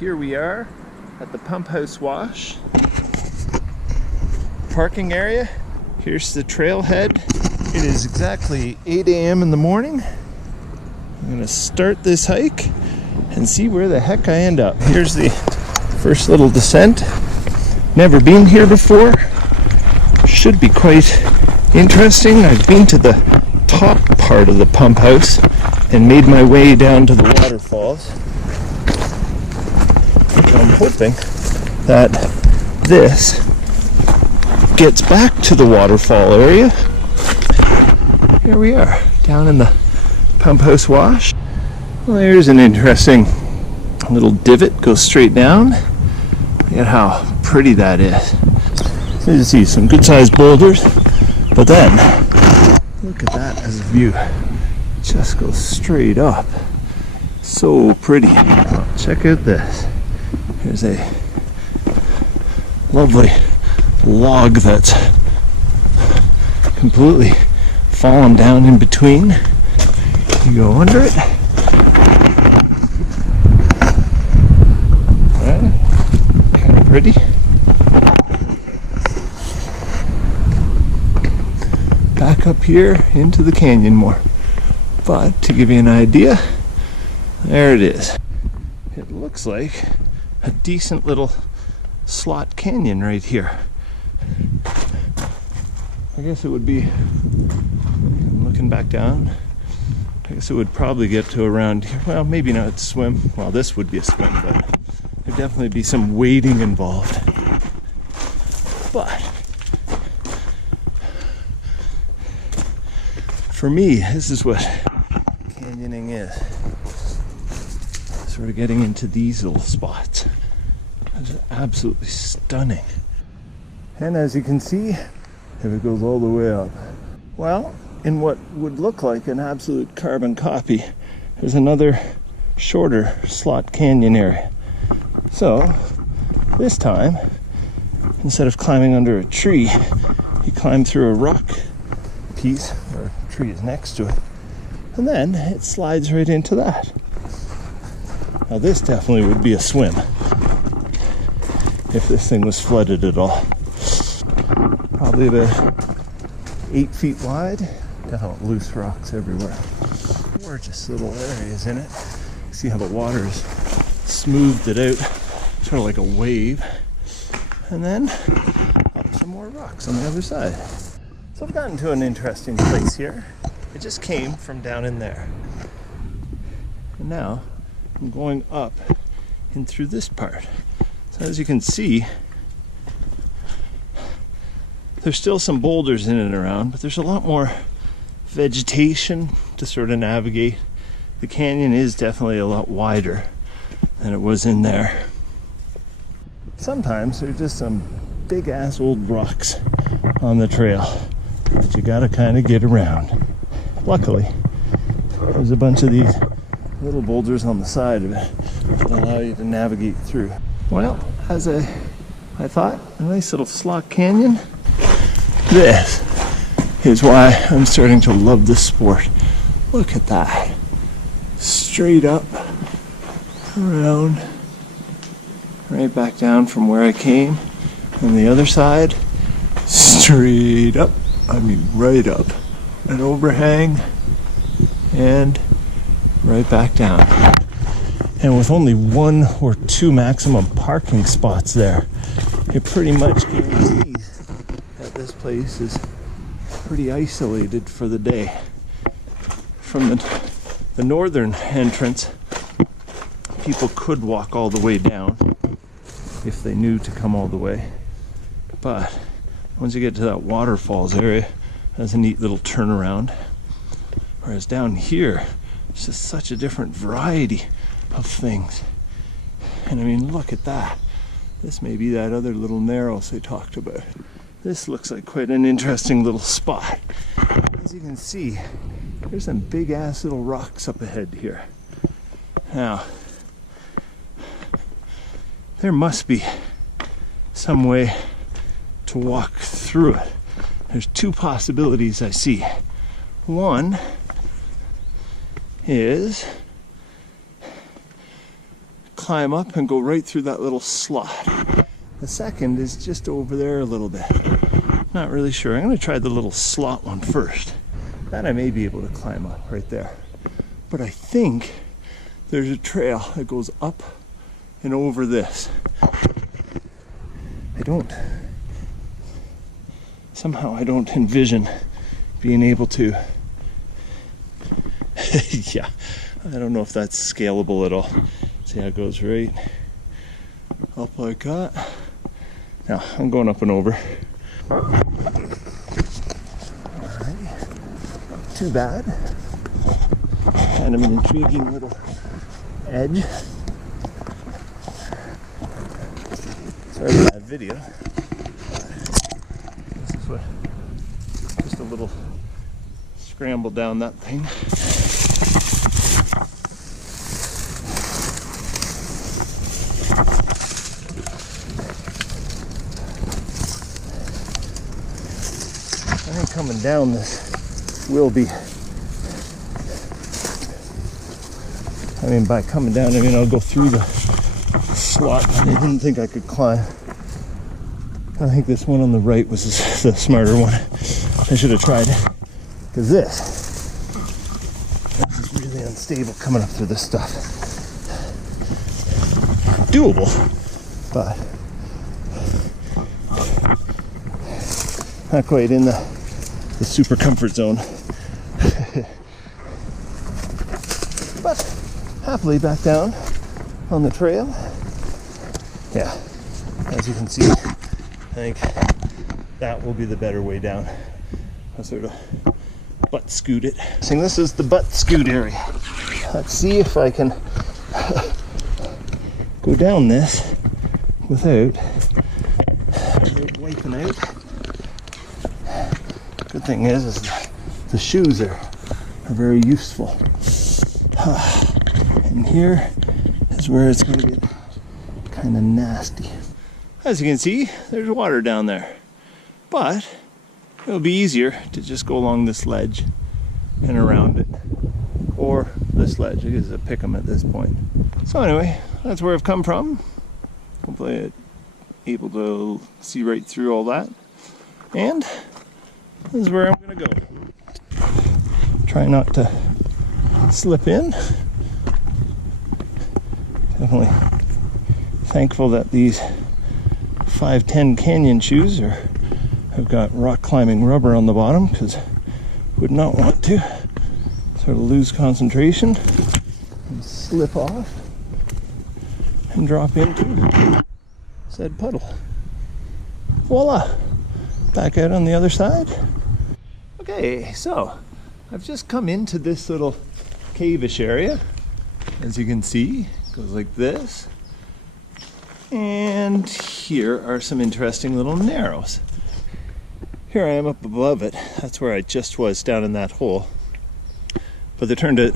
Here we are at the Pumphouse Wash parking area. Here's the trailhead. It is exactly 8 a.m. in the morning. I'm gonna start this hike and see where the heck I end up. Here's the first little descent. Never been here before. Should be quite interesting. I've been to the top part of the pump house and made my way down to the waterfalls. I'm hoping that this gets back to the waterfall area. Here we are, down in the Pumphouse Wash. Well, there's an interesting little divot, goes straight down. Look at how pretty that is. So you see some good sized boulders, but then look at that as a view. It just goes straight up. So pretty. Oh, check out this. Here's a lovely log that's completely fallen down in between. You go under it. Kind of pretty. Back up here into the canyon more. But to give you an idea, there it is. It looks like a decent little slot canyon right here. I guess it would be, I'm looking back down, I guess it would probably get to around here. Well, maybe not swim. Well, this would be a swim, but there'd definitely be some wading involved. But for me, this is what canyoning is. Sort of getting into these little spots. It's absolutely stunning. And as you can see, it goes all the way up. Well, in what would look like an absolute carbon copy, there's another shorter slot canyon area. So this time, instead of climbing under a tree, you climb through a rock piece, or tree is next to it, and then it slides right into that. Now this definitely would be a swim if this thing was flooded at all. Probably about 8 feet wide. Definitely loose rocks everywhere. Gorgeous little areas in it. See how the water's smoothed it out, sort of like a wave. And then up some more rocks on the other side. So I've gotten to an interesting place here. I just came from down in there. And now I'm going up in through this part. So as you can see, there's still some boulders in and around, but there's a lot more vegetation to sort of navigate. The canyon is definitely a lot wider than it was in there. Sometimes there's just some big ass old rocks on the trail that you gotta kind of get around. Luckily, there's a bunch of these little boulders on the side of it that allow you to navigate through. Well, as I thought, a nice little slot canyon. This is why I'm starting to love this sport. Look at that. Straight up, around, right back down from where I came. And the other side, straight up, I mean right up. An overhang, and right back down. And with only 1 or 2 maximum parking spots there, it pretty much guarantees that this place is pretty isolated for the day. From the northern entrance, people could walk all the way down if they knew to come all the way. But once you get to that waterfalls area, that's a neat little turnaround. Whereas down here, it's just such a different variety of things. And I mean, look at that. This may be that other little narrows they talked about. This looks like quite an interesting little spot. As you can see, there's some big ass little rocks up ahead here. Now, there must be some way to walk through it. There's 2 possibilities I see. One is climb up and go right through that little slot. The second is just over there a little bit. Not really sure. I'm going to try the little slot one first. That I may be able to climb up right there. But I think there's a trail that goes up and over this. Somehow I don't envision being able to, yeah, I don't know if that's scalable at all. See how it goes right up like that. Now I'm going up and over. Alright, too bad. Kind of an intriguing little edge. Sorry for that video. This is what, just a little scramble down that thing. I think coming down this will be, I mean by coming down I mean I'll go through the slot I didn't think I could climb. I think this one on the right was the smarter one. I should have tried it. Because this is really unstable coming up through this stuff. Doable, but not quite in the super comfort zone. But happily back down on the trail. Yeah, as you can see, I think that will be the better way down. I'll sort of butt scoot it. So this is the butt scoot area. Let's see if I can go down this without wiping out. Good thing is the shoes are very useful. And here is where it's going to get kind of nasty. As you can see, there's water down there, but it'll be easier to just go along this ledge and around it, or this ledge. I guess I pick them at this point. So anyway, that's where I've come from. Hopefully I'm able to see right through all that, and this is where I'm gonna go. Try not to slip in. Definitely thankful that these 510 Canyon shoes have got rock climbing rubber on the bottom, because would not want to sort of lose concentration and slip off and drop into said puddle. Voila! Back out on the other side. Okay, so I've just come into this little cave-ish area. As you can see, it goes like this. And here are some interesting little narrows. Here I am up above it. That's where I just was, down in that hole. But they turned it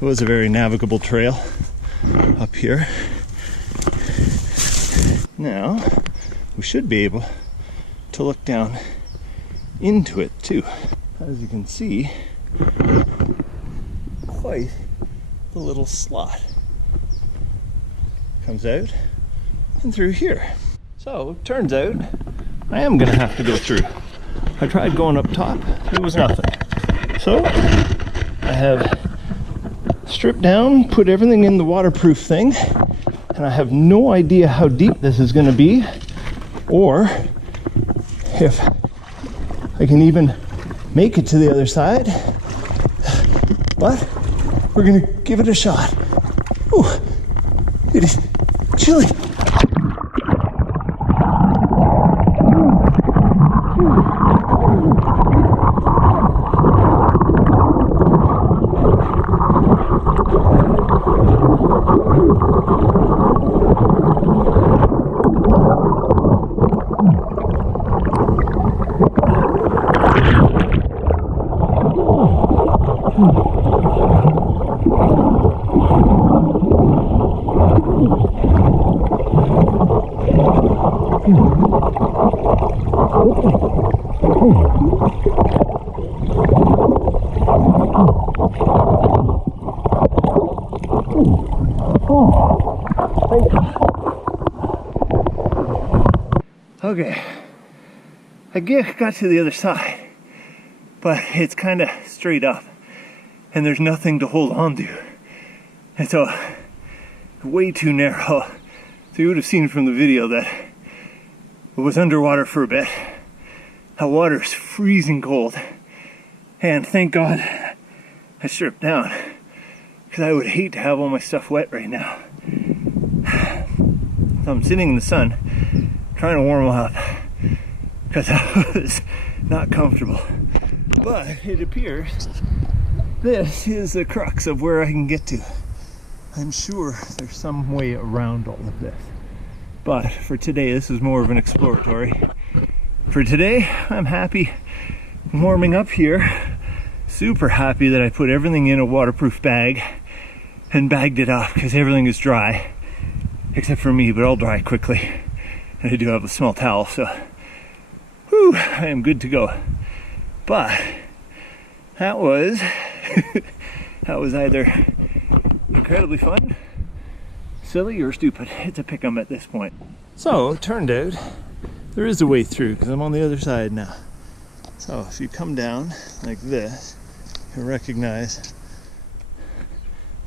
was a very navigable trail up here. Now, we should be able to look down into it too. As you can see, quite the little slot comes out and through here. So turns out I am gonna have to go through. I tried going up top, it was nothing. So I have stripped down, put everything in the waterproof thing, and I have no idea how deep this is gonna be, or if I can even make it to the other side. But we're gonna give it a shot. Ooh, it is chilly. Okay, I got to the other side, but it's kind of straight up and there's nothing to hold on to. And so, way too narrow. So you would have seen from the video that it was underwater for a bit. That water is freezing cold. And thank God I stripped down, because I would hate to have all my stuff wet right now. So I'm sitting in the sun, trying to warm up, because I was not comfortable. But it appears this is the crux of where I can get to. I'm sure there's some way around all of this. But for today, this is more of an exploratory. For today, I'm happy warming up here. Super happy that I put everything in a waterproof bag and bagged it up, because everything is dry. Except for me, but I'll dry quickly. And I do have a small towel, so whew, I am good to go. But that was either incredibly fun, silly, or stupid. It's a pick 'em at this point. So it turned out there is a way through, because I'm on the other side now. So if you come down like this, you'll recognize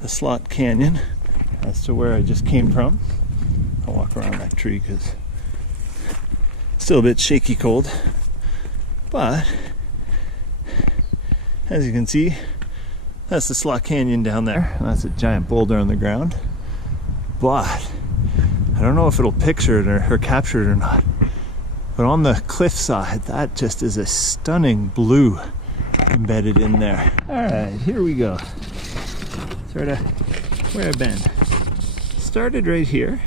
the Slot Canyon as to where I just came from. I'll walk around that tree because it's still a bit shaky cold. But as you can see, that's the Slot Canyon down there. That's a giant boulder on the ground. But I don't know if it'll picture it or capture it or not. But on the cliffside, that just is a stunning blue embedded in there. All right, here we go. Sort of where I've been. Started right here.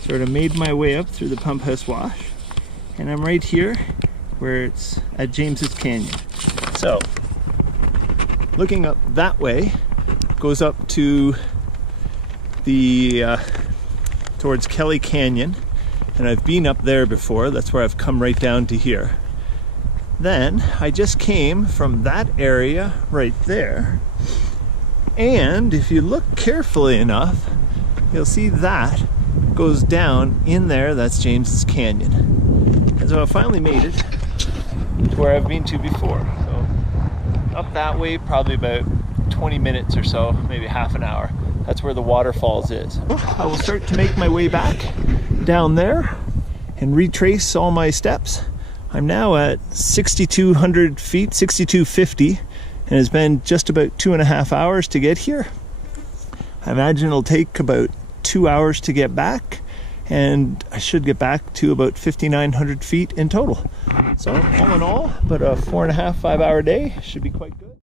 Sort of made my way up through the Pumphouse Wash. And I'm right here where it's at James's Canyon. So, looking up that way goes up to the towards Kelly Canyon, and I've been up there before. That's where I've come right down to here. Then I just came from that area right there, and if you look carefully enough, you'll see that goes down in there. That's James's Canyon. And so I finally made it to where I've been to before. So up that way, probably about 20 minutes or so, maybe half an hour. That's where the waterfalls is. I will start to make my way back down there and retrace all my steps. I'm now at 6,200 feet, 6,250, and it's been just about 2.5 hours to get here. I imagine it'll take about 2 hours to get back, and I should get back to about 5,900 feet in total. So all in all, about a 4.5, 5 hour day should be quite good.